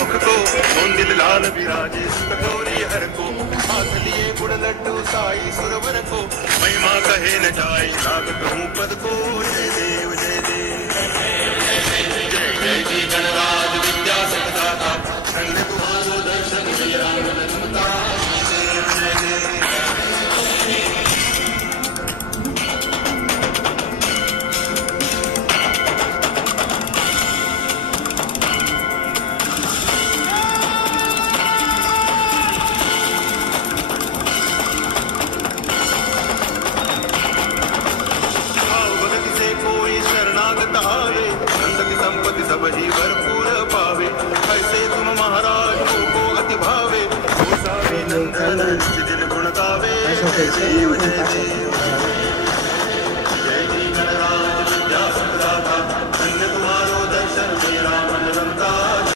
मुख को, मुंदित लाल विराजे कटोरी हर को, हाथ लिए गुड़ लड्डू साई सुरवर को, महिमा कहे न जाए लागत हूँ पद को। जय देव जय देव जय जय जी गणराज विद्या सतदाता, धन्य तुम्हारो दर्शन दिया ममता। जय देव संपत्ति सब ही भरपूर पावे, ऐसे तुम महाराज को अति भावे, गोसावी नंदन दिन गुण गावे। जय देव जय देव